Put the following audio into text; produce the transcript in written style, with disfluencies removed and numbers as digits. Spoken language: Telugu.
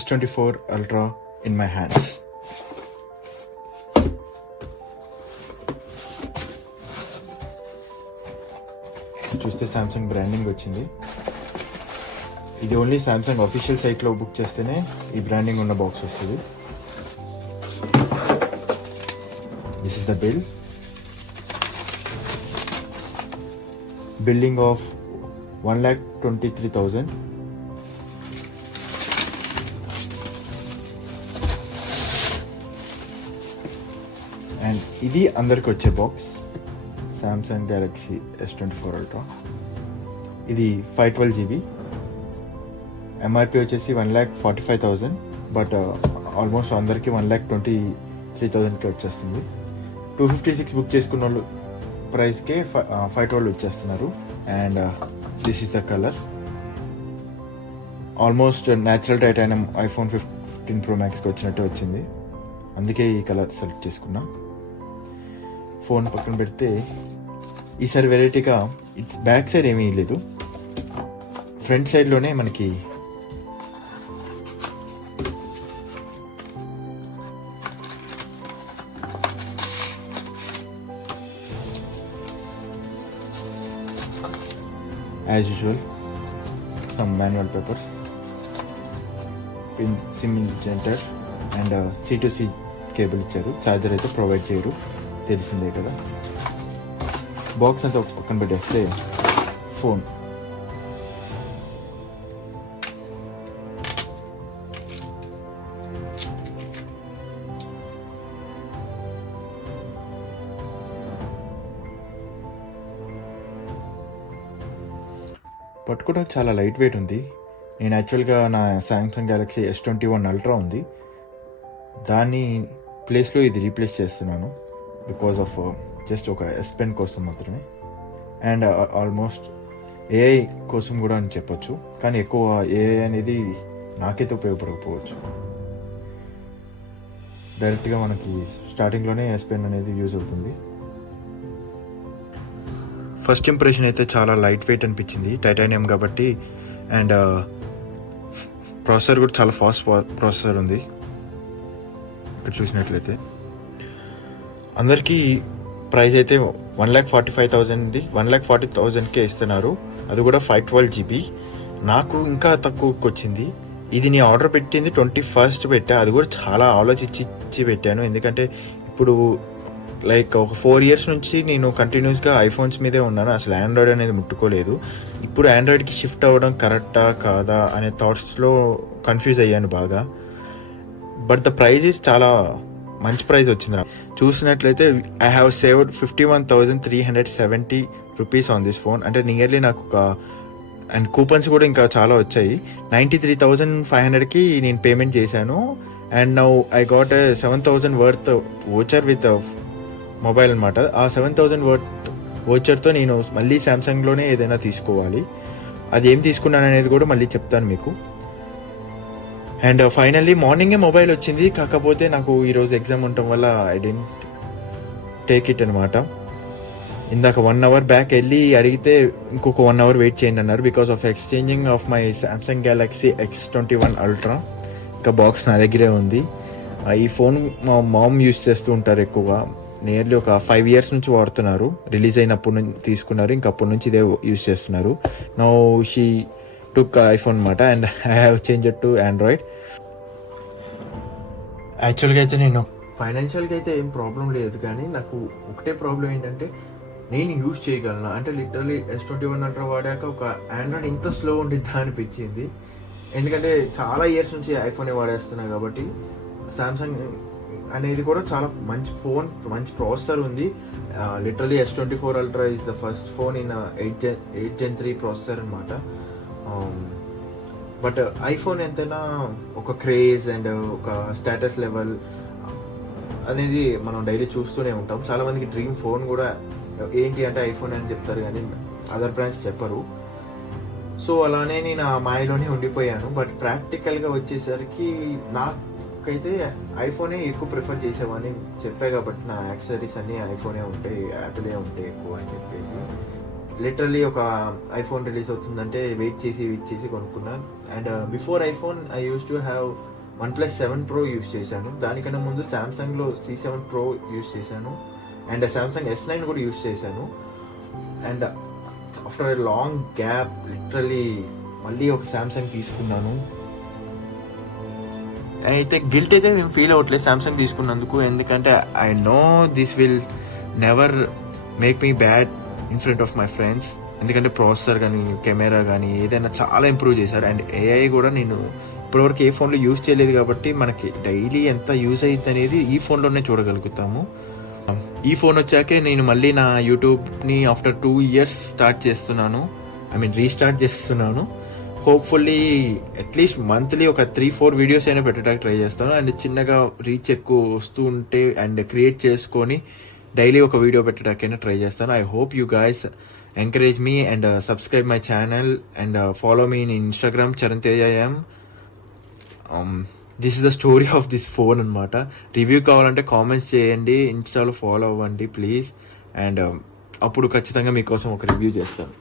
S24 Ultra in my hands. చూస్తే సామ్సంగ్ బ్రాండింగ్ వచ్చింది. ఇది ఓన్లీ సామ్సంగ్ అఫీషియల్ సైట్లో బుక్ చేస్తేనే ఈ బ్రాండింగ్ ఉన్న బాక్స్ వస్తుంది. This is the building of 1,23,000. And ఇది అందరికి వచ్చే box, Samsung Galaxy S24 Ultra. ఇది 512GB. ఎంఆర్పి వచ్చేసి 1,45,000, బట్ ఆల్మోస్ట్ అందరికీ 1,23,000కి వచ్చేస్తుంది. 256 బుక్ చేసుకున్న వాళ్ళు ప్రైస్కే 512 వచ్చేస్తున్నారు. And this is the colour, almost natural titanium iPhone 15 Pro Maxకి వచ్చినట్టు వచ్చింది. అందుకే ఈ కలర్ సెలెక్ట్ చేసుకున్నా. ఫోన్ పక్కన పెడితే ఈసారి వెరైటీగా ఇట్స్ బ్యాక్ సైడ్ ఏమీ లేదు, ఫ్రంట్ సైడ్లోనే మనకి as usual some manual papers, pin, SIM injector and C2C cable ఇచ్చారు. ఛార్జర్ అయితే ప్రొవైడ్ చేయరు, తెలిసిందే కదా. బాక్స్ అంతా పక్కన పెట్టేస్తే ఫోన్, పట్టుకోవడానికి చాలా లైట్ వెయిట్ ఉంది. నేను యాక్చువల్గా నా సామ్సంగ్ గెలాక్సీ S21 Ultra ఉంది, దాన్ని ప్లేస్లో ఇది రీప్లేస్ చేస్తున్నాను బికాజ్ ఆఫ్ జస్ట్ ఒక S Pen కోసం మాత్రమే. అండ్ ఆల్మోస్ట్ AI కోసం కూడా అని చెప్పొచ్చు, కానీ ఎక్కువ AI అనేది నాకైతే ఉపయోగపడకపోవచ్చు. డైరెక్ట్గా మనకి స్టార్టింగ్లోనే S Pen అనేది యూజ్ అవుతుంది. ఫస్ట్ ఇంప్రెషన్ అయితే చాలా లైట్ వెయిట్ అనిపించింది, టైటానియం కాబట్టి. అండ్ ప్రాసెసర్ కూడా చాలా ఫాస్ట్ ప్రాసెసర్ ఉంది. ఇక్కడ చూసినట్లయితే అందరికీ ప్రైస్ అయితే 1,45,000, 1,40,000కే ఇస్తున్నారు. అది కూడా 512GB. నాకు ఇంకా తక్కువకి వచ్చింది. ఇది నేను ఆర్డర్ పెట్టింది 21st పెట్టా, అది కూడా చాలా ఆలోచించి పెట్టాను. ఎందుకంటే ఇప్పుడు లైక్ ఒక 4 years నుంచి నేను కంటిన్యూస్గా ఐఫోన్స్ మీదే ఉన్నాను, అసలు ఆండ్రాయిడ్ అనేది ముట్టుకోలేదు. ఇప్పుడు ఆండ్రాయిడ్కి షిఫ్ట్ అవ్వడం కరెక్టా కాదా అనే థాట్స్లో కన్ఫ్యూజ్ అయ్యాను బాగా. బట్ ద ప్రైజ్ ఈజ్ చాలా మంచి ప్రైస్ వచ్చింది నాకు. చూసినట్లయితే I have saved 51,370 rupees on this phone. అంటే నియర్లీ నాకు ఒక, అండ్ కూపన్స్ కూడా ఇంకా చాలా వచ్చాయి. 93,500కి నేను పేమెంట్ చేశాను. And now I got 7,000 worth voucher with mobile అనమాట. ఆ 7,000 వర్త్ వోచర్తో నేను మళ్ళీ సామ్సంగ్లోనే ఏదైనా తీసుకోవాలి. అది ఏం తీసుకున్నాను అనేది కూడా మళ్ళీ చెప్తాను మీకు. అండ్ ఫైనల్లీ మార్నింగే మొబైల్ వచ్చింది, కాకపోతే నాకు ఈరోజు ఎగ్జామ్ ఉండటం వల్ల ఐ డెంట్ టేక్ ఇట్ అనమాట. ఇందాక 1 hour బ్యాక్ వెళ్ళి అడిగితే ఇంకొక 1 hour వెయిట్ చేయండి అన్నారు, because of exchanging of my Samsung Galaxy S21 Ultra. ఇంకా బాక్స్ నా దగ్గరే ఉంది. ఈ ఫోన్ మా మామ్ యూస్ చేస్తూ ఉంటారు ఎక్కువగా, నియర్లీ ఒక 5 years నుంచి వాడుతున్నారు. రిలీజ్ అయినప్పటి నుంచి తీసుకున్నారు, ఇంకా అప్పటి నుంచి ఇదే యూస్ చేస్తున్నారు. నౌ షీ టుక్ ఐఫోన్ అనమాట, and I have changed to Android. యాక్చువల్గా అయితే నేను ఫైనాన్షియల్గా అయితే ఏం ప్రాబ్లం లేదు, కానీ నాకు ఒకటే ప్రాబ్లం ఏంటంటే నేను యూజ్ చేయగలను. అంటే లిటరలీ S21 Ultra వాడాక ఒక ఆండ్రాయిడ్ ఇంత స్లో ఉండిద్దా అనిపించింది. ఎందుకంటే చాలా ఇయర్స్ నుంచి ఐఫోనే వాడేస్తున్నా కాబట్టి. సామ్సంగ్ అనేది కూడా చాలా మంచి ఫోన్, మంచి ప్రాసెసర్ ఉంది. Literally S24 Ultra is the first phone in 8 Gen 3 processor అనమాట. బట్ ఐఫోన్ ఎంతైనా ఒక క్రేజ్ అండ్ ఒక స్టేటస్ లెవెల్ అనేది మనం డైలీ చూస్తూనే ఉంటాం. చాలామందికి డ్రీమ్ ఫోన్ కూడా ఏంటి అంటే ఐఫోన్ అని చెప్తారు, కానీ అదర్ బ్రాండ్స్ చెప్పరు. సో అలానే నేను ఆ మాయలోనే ఉండిపోయాను. బట్ ప్రాక్టికల్గా వచ్చేసరికి నాకైతే ఐఫోనే ఎక్కువ ప్రిఫర్ చేసేవాడిని చెప్పా కాబట్టి, నా యాక్సెసరీస్ అన్నీ ఐఫోనే ఉంటాయి, యాపిలే ఉంటాయి ఎక్కువ అని చెప్పేసి. లిటరలీ ఒక ఐఫోన్ రిలీజ్ అవుతుందంటే వెయిట్ చేసి కొనుక్కున్నాను. And before iPhone I use to have OnePlus 7 Pro use చేశాను. దానికన్నా ముందు సామ్సంగ్లో C7 Pro యూస్ చేశాను. అండ్ సామ్సంగ్ S9 కూడా యూస్ చేశాను. And after a long gap literally మళ్ళీ ఒక సామ్సంగ్ తీసుకున్నాను. అయితే గిల్ట్ అయితే మేము ఫీల్ అవ్వట్లేదు సామ్సంగ్ తీసుకున్నందుకు, ఎందుకంటే I know this will never make me bad in front of my friends. ఎందుకంటే ప్రాసెసర్ కానీ కెమెరా కానీ ఏదైనా చాలా ఇంప్రూవ్ చేశారు. అండ్ AI కూడా నేను ఇప్పటివరకు ఏ ఫోన్లో యూజ్ చేయలేదు కాబట్టి మనకి డైలీ ఎంత యూజ్ అయ్యింది అనేది ఈ ఫోన్లోనే చూడగలుగుతాము. ఈ ఫోన్ వచ్చాకే నేను మళ్ళీ నా యూట్యూబ్ని ఆఫ్టర్ 2 years స్టార్ట్ చేస్తున్నాను, రీస్టార్ట్ చేస్తున్నాను. హోప్ఫుల్లీ అట్లీస్ట్ మంత్లీ ఒక 3-4 వీడియోస్ అయినా పెట్టడానికి ట్రై చేస్తాను. అండ్ చిన్నగా రీచ్ ఎక్కువ వస్తూ ఉంటే అండ్ క్రియేట్ చేసుకొని డైలీ ఒక వీడియో పెట్టడానికైనా ట్రై చేస్తాను. I hope you guys encourage me and subscribe my channel and follow me in Instagram CharanTeja. This is the story of this phone అనమాట. రివ్యూ కావాలంటే కామెంట్స్ చేయండి, ఇన్స్టాలో ఫాలో అవ్వండి ప్లీజ్. అండ్ అప్పుడు ఖచ్చితంగా మీకోసం ఒక రివ్యూ చేస్తాను.